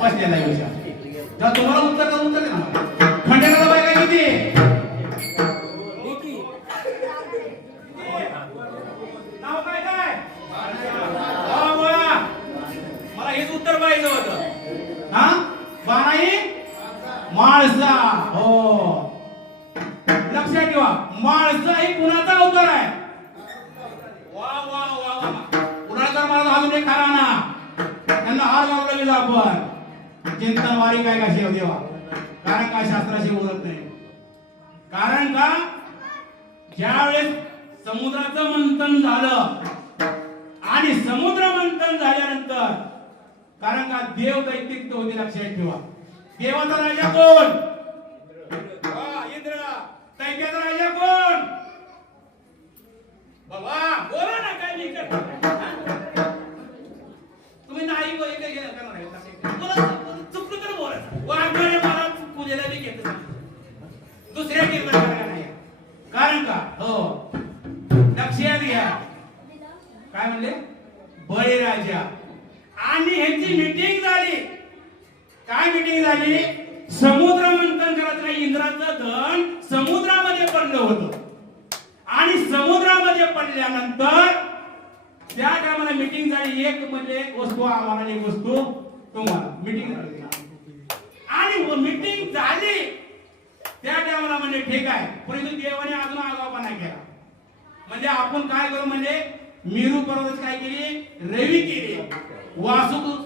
बसलेला आहे विचार. जेव्हा तुम्हाला उत्तर दे ना. खंडेराला बायका किती? नाव काय काय? मला हेच उत्तर पाहिजे होतं. हा बाराही माळसा. हो लक्षात ठेवा, माळसा ही कुणाचा अवतार आहे? वा वा वा वा. कुणाचा मला अजून एक खरा ना, त्यांना हार मारला गेला आपण. चिंतन वारी काय का शिव देवा, कारण का शास्त्राशी बोलत नाही. कारण का ज्यावेळेस समुद्राचं मंथन झालं आणि समुद्र मंथन झाल्यानंतर, कारण का देव दैत्यिक होते. लक्षात ठेवा, देवाचा राजा कोण? इंद्र. दैत्याचा राजा कोण? बाबा बोला ना, काय नाही तुम्ही नाही चुकलं तर बोलायचं. वाघमारे मला पूजेला मी घेत दुसऱ्या कीर्तन नाही. कारण का हो लक्षात घ्या, काय म्हणले बळीराजा आणि ह्यांची मीटिंग झाली. काय मीटिंग झाली? समुद्र मंथन करत नाही. इंद्राचं धन समुद्रामध्ये पडलं होतं आणि समुद्रामध्ये पडल्यानंतर त्या टायमाला मीटिंग झाली. एक म्हणजे वस्तू आम्हाला, एक वस्तू तुम्हाला. मीटिंग झाली आणि मीटिंग झाली त्या टायमाला म्हणजे ठीक आहे, परंतु देवाने अजून आगाऊपणा केला. म्हणजे आपण काय करू, म्हणजे मेरू पर्वत काय केली? रवी केली. वासुदेव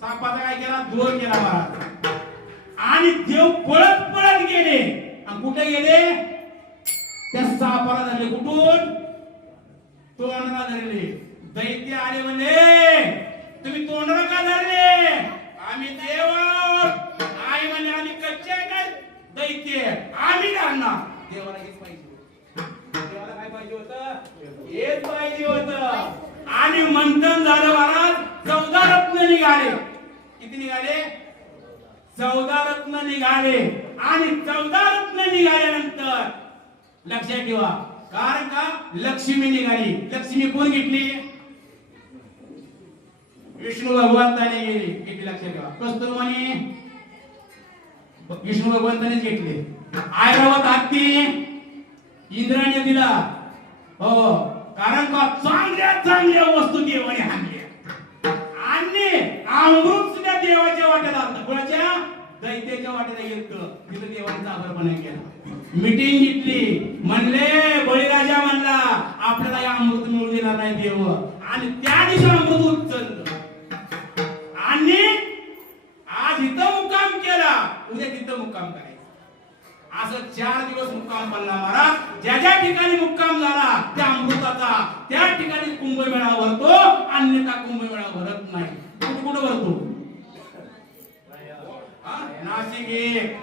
सापाचा काय केला? दोर केला महाराज. आणि देव पळत पळत गेले आणि कुठे गेले? त्या सापाला धरले. कुठून? तोंडाला धरले. दैत्य आले म्हणले, तुम्ही तोंडाला का धरले? आम्ही देव आहोत. आई म्हणजे आम्ही कच्चे काय दैत्य, आम्ही धरणार. देवाला हेच पाहिजे. देवाला काय पाहिजे होतं? हेच पाहिजे होतं. आणि मंथन झालं महाराज. 14 रत्न निघाले. किती निघाले? 14 रत्न निघाले. आणि 14 रत्न निघाल्यानंतर लक्षात ठेवा, कारण का लक्ष्मी निघाली. लक्ष्मी कोण घेतली? विष्णू भगवंताने गेली. किती लक्षात ठेवा, कस्तुरबाने विष्णू भगवंतानेच घेतले. ऐरावत हत्ती इंद्राने दिला. हो कारण का चांगल्या चांगल्या वस्तू देवाने आणल्या आणि अमृत सुद्धा देवाच्या वाट्याला आलं. कोणाच्या? दैत्याच्या वाट्याला गेलं. तिथे देवाचा आभारपणा केला. मीटिंग घेतली. म्हणले बळीराजा म्हणला आपल्याला या अमृत मिळू देणार नाही देव. आणि त्या दिवशी अमृत उचललं आणि आज इथं मुक्काम केला, उद्या तिथं मुक्काम करायचा. असं 4 दिवस मुक्काम पडला महाराज. ज्या ज्या ठिकाणी मुक्काम झाला त्या अमृताचा त्या ठिकाणी कुंभमेळा भरतो, अन्यथा कुंभमेळा भरत नाही. कुठं भरतो? नाशिक 1,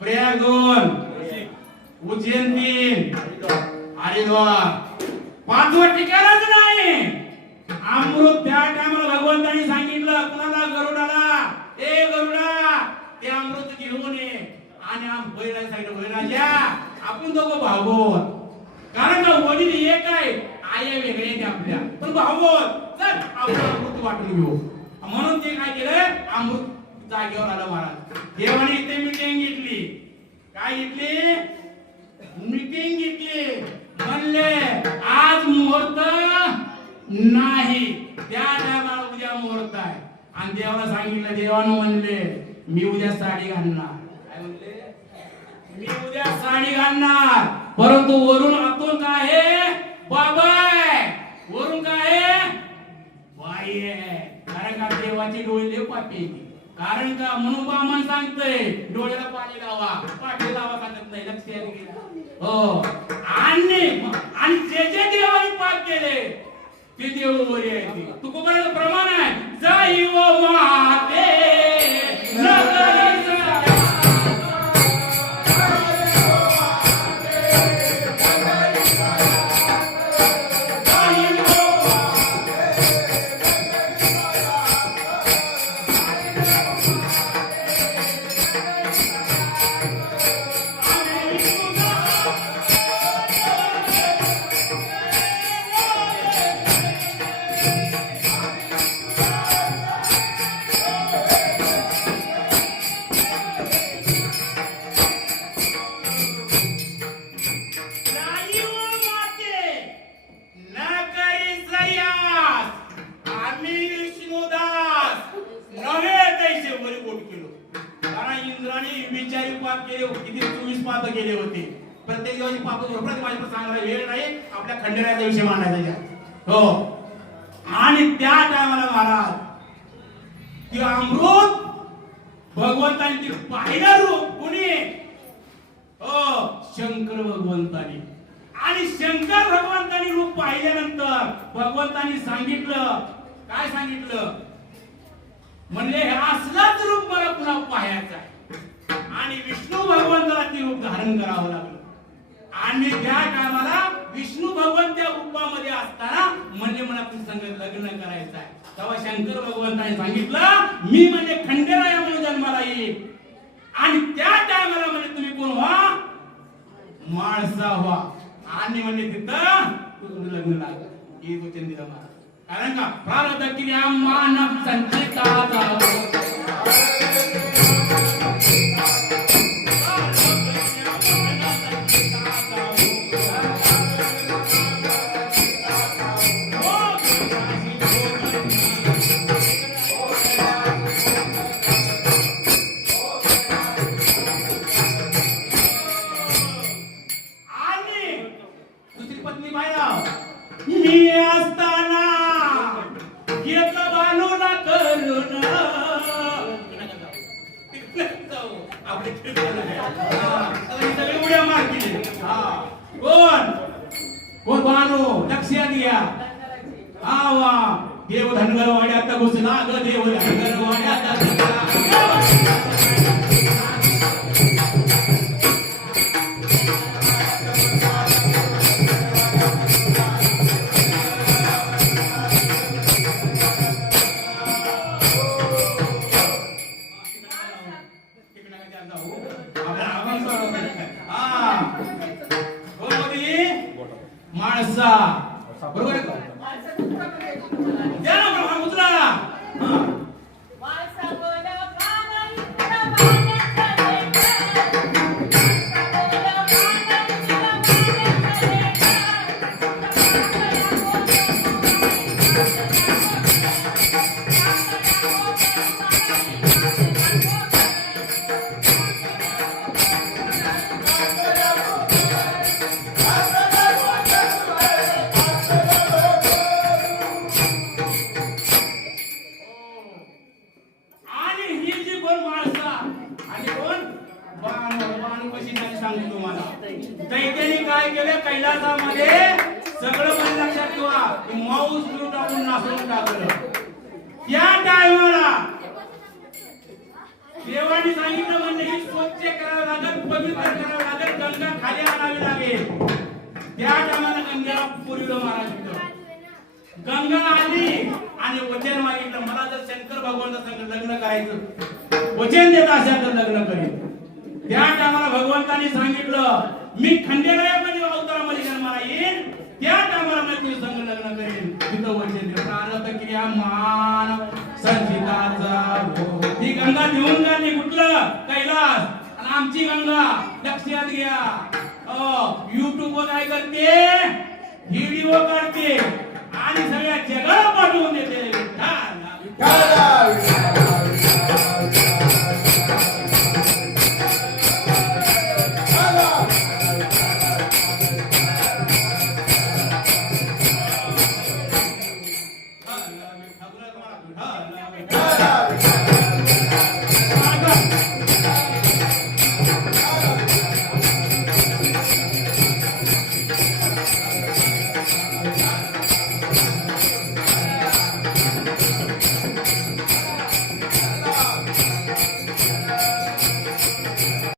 प्रयाग 2, उज्जैन 3, हरिद्वार 5वं ठिकाणच नाही. अमृत त्या टायमाला भगवंतांनी सांगितलं कुणाला? गरुडाला. ए गरुडा, ते अमृत घेऊन ये. आणि बळीराजा सांगितलं बळीराजा आपण दोघं भाऊ आहोत. कारण का वडील एक आहे, आई वेगळे आहेत आपल्या, पण भाऊ आहोत. चल आपण अमृत वाटून घेऊ. म्हणून ते काय केलं? अमृत जागेवर आलं महाराज. देवाने इथे मीटिंग घेतली. काय घेतली? मीटिंग घेतली. म्हणले आज मुहूर्त नाही, त्या टायमाला उद्या मुहूर्त आहे. आणि देवाला सांगितलं. देवानं म्हणले मी उद्या साडी घालणार. काय म्हणले? मी उद्या साडी घालणार. परंतु वरून आतून काय आहे? बाबा आहे. वरून काय आहे? बाई आहे. कारण का देवाची डोळे लय पापी. कारण का म्हणून बामण सांगतोय डोळ्याला पाणी लावा, पाठी लावा सांगत नाही. लक्षात घ्या. हो आणि जे जे देवाने पाप केले ते देव बरी आहे. तुकोबाचं प्रमाण आहे. जय ओ माते दिवसामध्ये किती 24 पाप केले होते. प्रत्येक दिवशी पाप बरोबर माझ्याकडे सांगायला वेळ नाही. आपल्या खंडेरायाचा विषय मांडायचा हो. आणि त्या टायमाला महाराज ती अमृत भगवंतांनी पाहिलं रूप कुणी हो शंकर भगवंतानी. आणि शंकर भगवंतानी रूप पाहिल्यानंतर भगवंतानी सांगितलं काय सांगितलं म्हणजे हे असलंच रूप मला पुन्हा पाहायचं आहे. आणि विष्णू भगवंताला ते रूप धारण करावं लागलं. आणि त्या टायमाला विष्णू भगवंत त्या रूपामध्ये असताना म्हणजे मला तुझ्या संग लग्न करायचं आहे. तेव्हा शंकर भगवंताने सांगितलं मी म्हणजे खंडेराया म्हणून जन्माला येईल. आणि त्या टायमाला म्हणजे तुम्ही कोण व्हा माळसा व्हा. आणि म्हणजे तिथं तुझं लग्न लागलं. हे वचन दिलं मला. कारण का प्रारब्ध क्रिया मानव संचिताचा मी असताना घेतलं बानूला करून सगळे उड्या मारतील. कोण कोण बानू लक्षात घ्या. हा वा देव धनगरवाड्यात घुसला ग देव धनगरवाड्यात माणसा बरोबर आहे का? द्या ना उचला. काय केलं कैलासामध्ये सगळं म्हणजे लक्षात ठेवा माऊस सुरू टाकून नाचून टाकलं. त्या टायमाला देवाने सांगितलं म्हणजे ही स्वच्छ करावं लागेल पवित्र करावं लागेल गंगा खाली आणावी लागेल. त्या टायमाला गंगेला पुरवलं महाराज. गंगा आली आणि वचन मागितलं मला जर शंकर भगवंता संग लग्न करायचं वचन देत असेल तर लग्न करेल. त्या टायमाला भगवंतांनी सांगितलं मी खंडेरायामध्ये अवतारामध्ये जन्माला येईल. त्या टायमाला मी तुझ्या संग लग्न करेन. तिथं वचन दिलं प्रारब्ध क्रिया मान संचिताचा हो. ती गंगा घेऊन जाणे कुठलं कैलास. आणि आमची गंगा लक्षात घ्या YouTube वर काय करते व्हिडिओ काढते आणि सगळ्या जगात